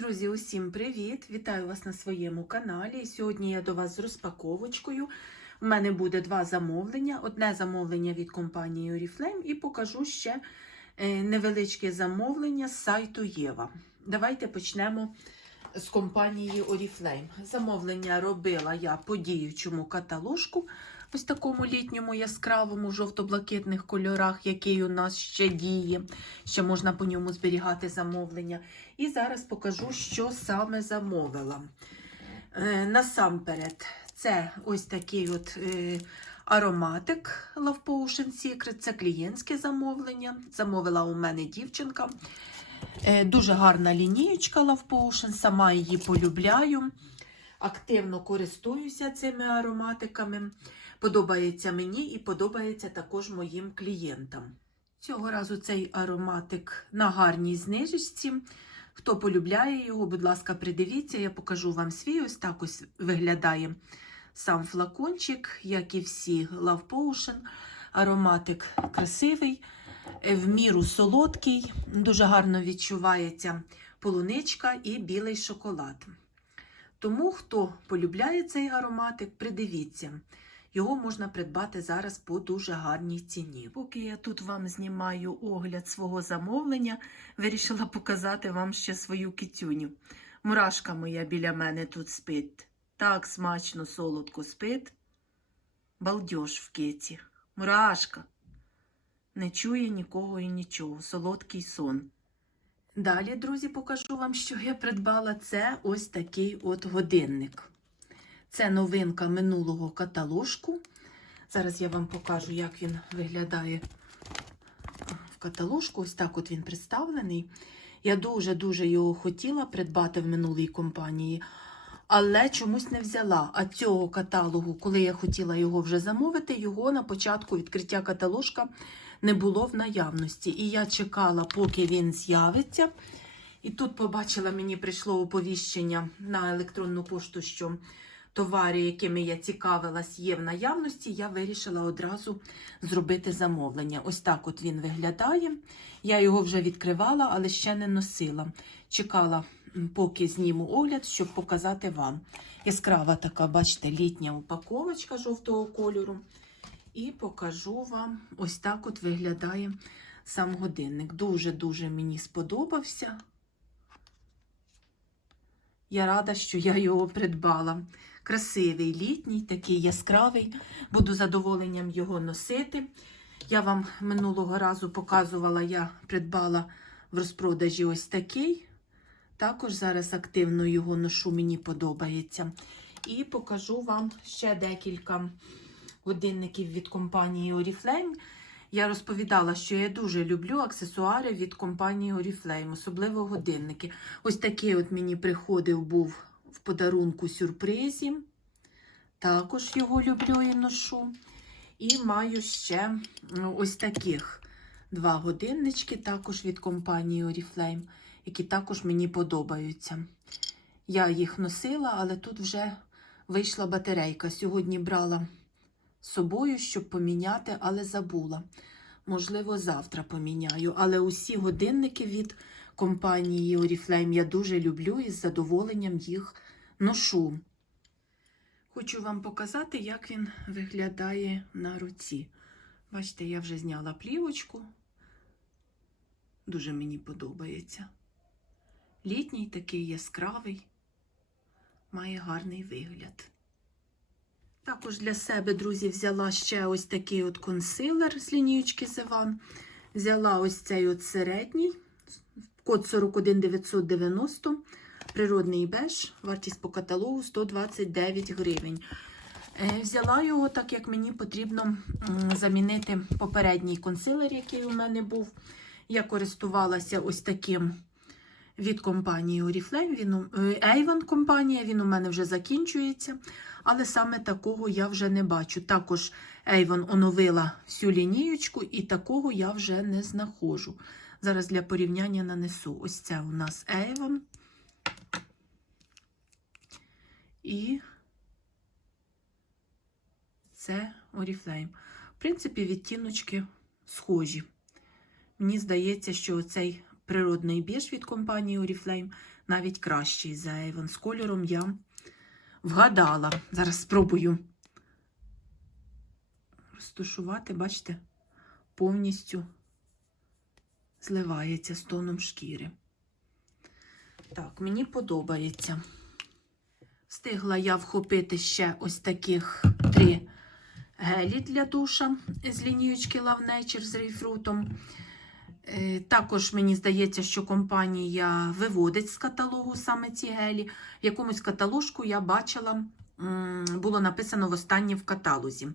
Друзі, усім привіт! Вітаю вас на своєму каналі. Сьогодні я до вас з розпаковочкою. У мене буде два замовлення. Одне замовлення від компанії Oriflame і покажу ще е, невеличке замовлення з сайту Єва. Давайте почнемо з компанії Oriflame. Замовлення робила я по діючому каталожку, ось такому літньому яскравому жовто-блакитних кольорах, який у нас ще діє. Ще можна по ньому зберігати замовлення. І зараз покажу, що саме замовила. Е, насамперед, це ось такий от е, ароматик Love Potion Secret. Це клієнтське замовлення. Замовила у мене дівчинка. Е, дуже гарна лінієчка Love Potion, сама її полюбляю. Активно користуюся цими ароматиками. Подобається мені і подобається також моїм клієнтам. Цього разу цей ароматик на гарній знижечці. Хто полюбляє його, будь ласка, придивіться, я покажу вам свій. Ось так ось виглядає сам флакончик, як і всі Love Potion. Ароматик красивий, в міру солодкий, дуже гарно відчувається полуничка і білий шоколад. Тому, хто полюбляє цей ароматик, придивіться. Його можна придбати зараз по дуже гарній ціні. Поки я тут вам знімаю огляд свого замовлення, вирішила показати вам ще свою китюню. Мурашка моя біля мене тут спить. Так смачно, солодко спить. Балдеж в киці. Мурашка. Не чує нікого і нічого. Солодкий сон. Далі, друзі, покажу вам, що я придбала. Це ось такий от годинник. Це новинка минулого каталожку. Зараз я вам покажу, як він виглядає в каталожку. Ось так от він представлений. Я дуже-дуже його хотіла придбати в минулій компанії, але чомусь не взяла. А цього каталогу, коли я хотіла його вже замовити, його на початку відкриття каталожка не було в наявності. І я чекала, поки він з'явиться. І тут побачила, мені прийшло оповіщення на електронну пошту, що товари, якими я цікавилась, є в наявності, я вирішила одразу зробити замовлення. Ось так от він виглядає. Я його вже відкривала, але ще не носила. Чекала, поки зніму огляд, щоб показати вам. Яскрава така, бачите, літня упаковочка жовтого кольору. І покажу вам, ось так от виглядає сам годинник. Дуже-дуже мені сподобався. Я рада, що я його придбала. Красивий літній, такий яскравий. Буду задоволенням його носити. Я вам минулого разу показувала, я придбала в розпродажі ось такий. Також зараз активно його ношу, мені подобається. І покажу вам ще декілька годинників від компанії Oriflame. Я розповідала, що я дуже люблю аксесуари від компанії Oriflame, особливо годинники. Ось такий от мені приходив був в подарунку сюрпризі. Також його люблю і ношу. І маю ще ну, ось таких два годиннички, також від компанії Oriflame, які також мені подобаються. Я їх носила, але тут вже вийшла батарейка. Сьогодні брала собою, щоб поміняти, але забула. Можливо, завтра поміняю. Але усі годинники від компанії Oriflame я дуже люблю і з задоволенням їх ношу. Хочу вам показати, як він виглядає на руці. Бачите, я вже зняла плівочку. Дуже мені подобається. Літній такий яскравий, має гарний вигляд. Також для себе, друзі, взяла ще ось такий от консилер з лінієчки Zevan. Взяла ось цей от середній, код 41990, природний беж, вартість по каталогу 129 гривень. Е, Взяла його, так як мені потрібно замінити попередній консилер, який у мене був. Я користувалася ось таким від компанії Oriflame, він, е, Avon компанія, він у мене вже закінчується, але саме такого я вже не бачу. Також Avon оновила всю лінієчку, і такого я вже не знаходжу. Зараз для порівняння нанесу. Ось це у нас Avon. І це Oriflame. В принципі, відтіночки схожі. Мені здається, що цей природний біж від компанії Oriflame навіть кращий за Avon. З кольором я вгадала. Зараз спробую розташувати, бачите, повністю зливається з тоном шкіри. Так, мені подобається. Встигла я вхопити ще ось таких три гелі для душа з лінієчки Love Nature з рейфрутом. Е, Також мені здається, що компанія виводить з каталогу саме ці гелі. В якомусь каталожку я бачила, було написано востаннє в каталозі.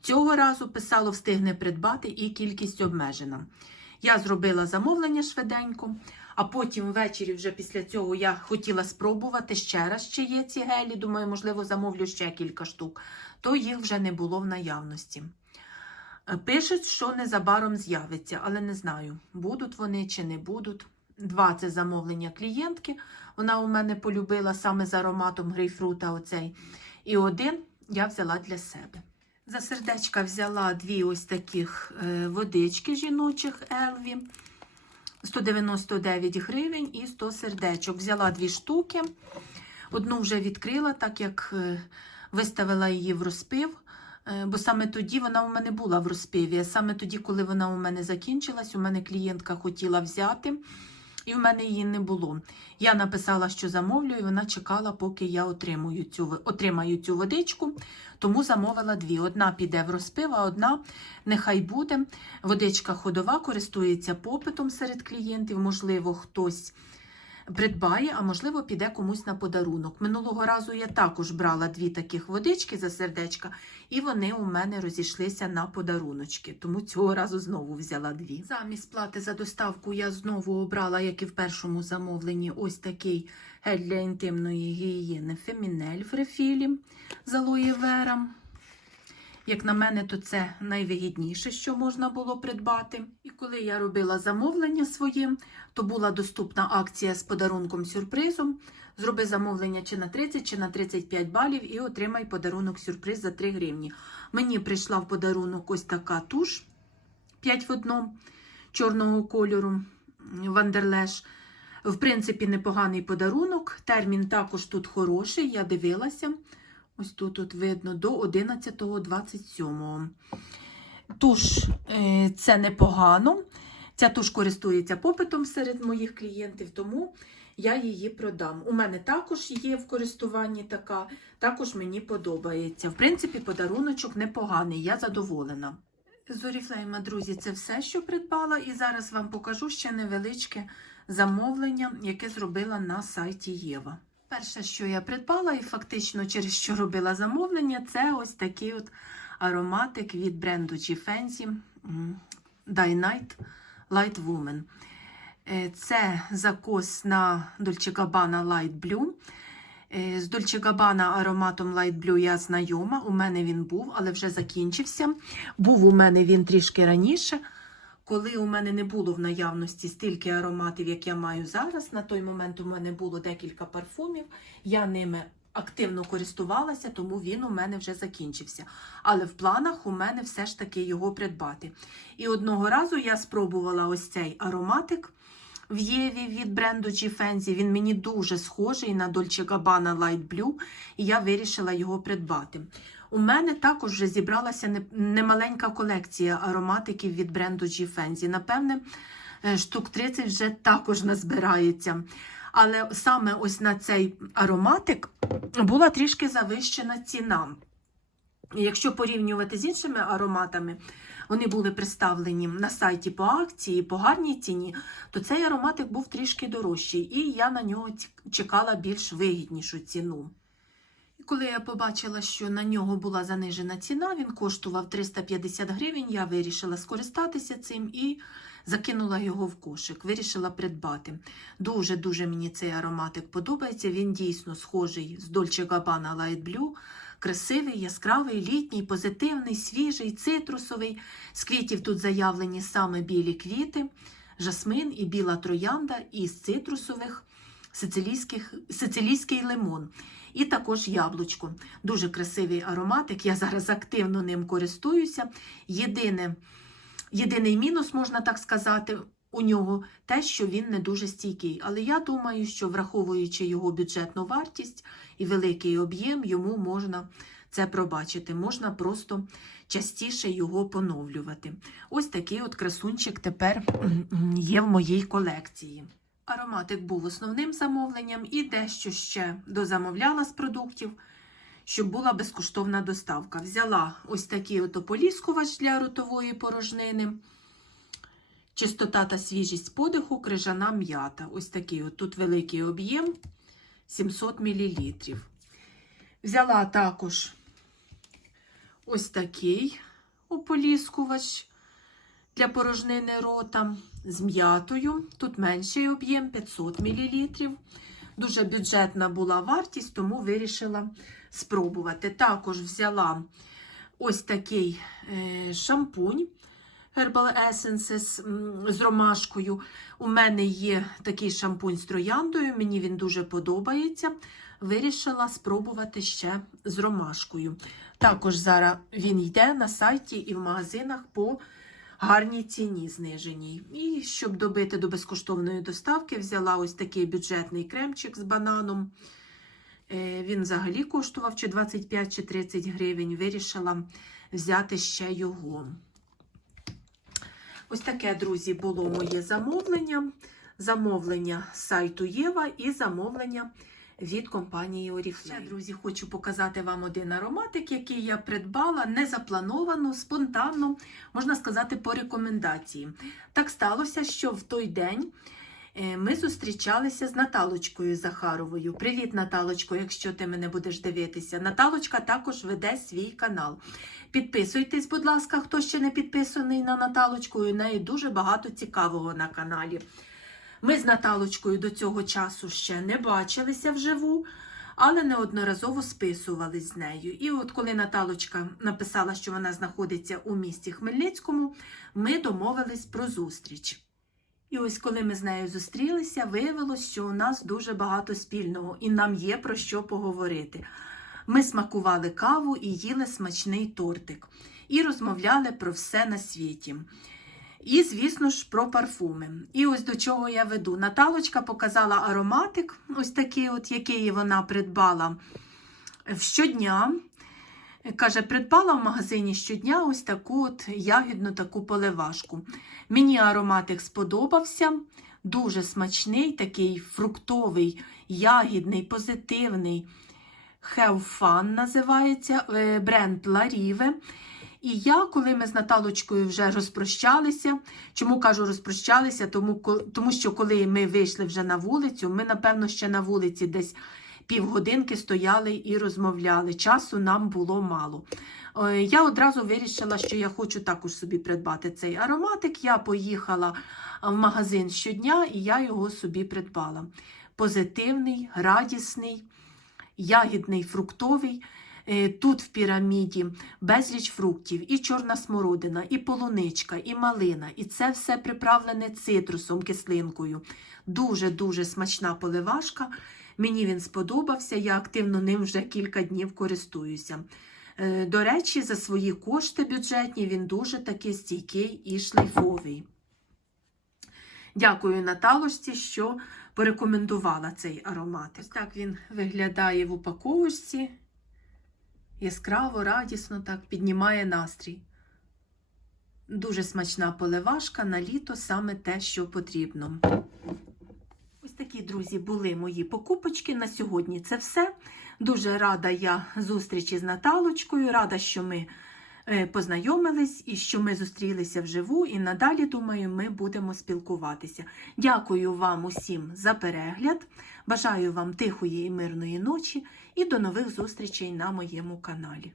Цього разу писало встигне придбати і кількість обмежена. Я зробила замовлення швиденько, а потім ввечері, вже після цього, я хотіла спробувати ще раз, чи є ці гелі. Думаю, можливо, замовлю ще кілька штук, то їх вже не було в наявності. Пишуть, що незабаром з'явиться, але не знаю, будуть вони чи не будуть. Два це замовлення клієнтки. Вона у мене полюбила саме з ароматом грейпфрута оцей. І один я взяла для себе. За сердечка взяла дві ось таких е, водички жіночих Елві. 199 гривень і 100 сердечок. Взяла дві штуки. Одну вже відкрила, так як е, виставила її в розпив. Е, Бо саме тоді вона у мене була в розпиві. Саме тоді, коли вона у мене закінчилась, у мене клієнтка хотіла взяти, і в мене її не було. Я написала, що замовлю, і вона чекала, поки я отримую цю, отримаю цю водичку. Тому замовила дві. Одна піде в розпив, а одна нехай буде. Водичка ходова, користується попитом серед клієнтів. Можливо, хтось придбає, а можливо, піде комусь на подарунок. Минулого разу я також брала дві таких водички за сердечка, і вони у мене розійшлися на подаруночки. Тому цього разу знову взяла дві. Замість плати за доставку я знову обрала, як і в першому замовленні, ось такий гель для інтимної гігієни Фемінель в рефілі з алоє вера. Як на мене, то це найвигідніше, що можна було придбати. І коли я робила замовлення своє, то була доступна акція з подарунком сюрпризом. Зроби замовлення чи на 30, чи на 35 балів і отримай подарунок сюрприз за 3 гривні. Мені прийшла в подарунок ось така туш 5 в одному чорного кольору Вандерлеш. В принципі, непоганий подарунок. Термін також тут хороший, я дивилася. Ось тут от видно до 11.27. Туш е, це непогано. Ця туш користується попитом серед моїх клієнтів, тому я її продам. У мене також є в користуванні така, також мені подобається. В принципі, подаруночок непоганий, я задоволена. З Oriflame, друзі, це все, що придбала, і зараз вам покажу ще невеличке замовлення, яке зробила на сайті Єва. Перше, що я придбала, і фактично через що робила замовлення, це ось такий от ароматик від бренду G-Fancy м, Die Night Light Woman. Е, Це закос на Dolce Gabbana Light Blue. Е, З Dolce Gabbana ароматом Light Blue я знайома. У мене він був, але вже закінчився. Був у мене він трішки раніше. Коли у мене не було в наявності стільки ароматів, як я маю зараз, на той момент у мене було декілька парфумів, я ними активно користувалася, тому він у мене вже закінчився. Але в планах у мене все ж таки його придбати. І одного разу я спробувала ось цей ароматик в Єві від бренду G-Fancy. Він мені дуже схожий на Dolce Gabbana Light Blue, і я вирішила його придбати. У мене також вже зібралася немаленька колекція ароматиків від бренду G-Fancy. Напевне, е, штук 30 вже також назбирається. Але саме ось на цей ароматик була трішки завищена ціна. Якщо порівнювати з іншими ароматами, вони були представлені на сайті по акції, по гарній ціні, то цей ароматик був трішки дорожчий, і я на нього чекала більш вигіднішу ціну. Коли я побачила, що на нього була занижена ціна, він коштував 350 гривень, я вирішила скористатися цим і закинула його в кошик, вирішила придбати. Дуже-дуже мені цей ароматик подобається. Він дійсно схожий з Dolce Gabbana Light Blue. Красивий, яскравий, літній, позитивний, свіжий, цитрусовий. З квітів тут заявлені саме білі квіти, жасмин і біла троянда, і з цитрусових сицилійських, сицилійський лимон. І також яблучко. Дуже красивий ароматик. Я зараз активно ним користуюся. Єдине, єдиний мінус, можна так сказати, у нього те, що він не дуже стійкий. Але я думаю, що враховуючи його бюджетну вартість і великий об'єм, йому можна це пробачити. Можна просто частіше його поновлювати. Ось такий от красунчик тепер є в моїй колекції. Ароматик був основним замовленням і дещо ще дозамовляла з продуктів, щоб була безкоштовна доставка. Взяла ось такий от ополіскувач для ротової порожнини. Чистота та свіжість подиху, крижана м'ята. Ось такий от тут великий об'єм 700 мл. Взяла також ось такий ополіскувач для порожнини рота з м'ятою. Тут менший об'єм 500 мл. Дуже бюджетна була вартість, тому вирішила спробувати. Також взяла ось такий е, шампунь. Herbal Essences з ромашкою. У мене є такий шампунь з трояндою, мені він дуже подобається. Вирішила спробувати ще з ромашкою. Також зараз він йде на сайті і в магазинах по гарній ціні зниженій. І щоб добити до безкоштовної доставки, взяла ось такий бюджетний кремчик з бананом. Е, Він взагалі коштував чи 25 чи 30 гривень. Вирішила взяти ще його. Ось таке, друзі, було моє замовлення. Замовлення сайту Єва і замовлення від компанії Oriflame. Ще, друзі, хочу показати вам один ароматик, який я придбала незаплановано, спонтанно, можна сказати, по рекомендації. Так сталося, що в той день е, ми зустрічалися з Наталочкою Захаровою. Привіт, Наталочко, якщо ти мене будеш дивитися. Наталочка також веде свій канал. Підписуйтесь, будь ласка, хто ще не підписаний на Наталочку. У неї дуже багато цікавого на каналі. Ми з Наталочкою до цього часу ще не бачилися вживу, але неодноразово списувались з нею. І от коли Наталочка написала, що вона знаходиться у місті Хмельницькому, ми домовились про зустріч. І ось коли ми з нею зустрілися, виявилось, що у нас дуже багато спільного, і нам є про що поговорити. Ми смакували каву і їли смачний тортик, і розмовляли про все на світі. І, звісно ж, про парфуми. І ось до чого я веду. Наталочка показала ароматик, ось такий, от, який вона придбала щодня. Каже, придбала в магазині щодня ось таку от ягідну таку поливашку. Мені ароматик сподобався, дуже смачний, такий фруктовий, ягідний, позитивний. Have Fun називається е, бренд Ларіве. І я, коли ми з Наталочкою вже розпрощалися, чому кажу розпрощалися, тому, тому що коли ми вийшли вже на вулицю, ми, напевно, ще на вулиці десь півгодинки стояли і розмовляли. Часу нам було мало. Е, Я одразу вирішила, що я хочу також собі придбати цей ароматик. Я поїхала в магазин щодня і я його собі придбала. Позитивний, радісний, ягідний, фруктовий. Е, Тут в піраміді безліч фруктів, і чорна смородина, і полуничка, і малина, і це все приправлене цитрусом, кислинкою. Дуже-дуже смачна поливашка. Мені він сподобався, я активно ним вже кілька днів користуюся. Е, До речі, за свої кошти бюджетні він дуже таки стійкий і шлейфовий. Дякую Наталочці, що порекомендувала цей аромат. Ось так він виглядає в упаковочці. Яскраво, радісно так піднімає настрій. Дуже смачна поливашка на літо саме те, що потрібно. Ось такі, друзі, були мої покупочки на сьогодні. Це все. Дуже рада я зустрічі з Наталочкою, рада, що ми познайомились і що ми зустрілися вживу. І надалі, думаю, ми будемо спілкуватися. Дякую вам усім за перегляд. Бажаю вам тихої і мирної ночі і до нових зустрічей на моєму каналі.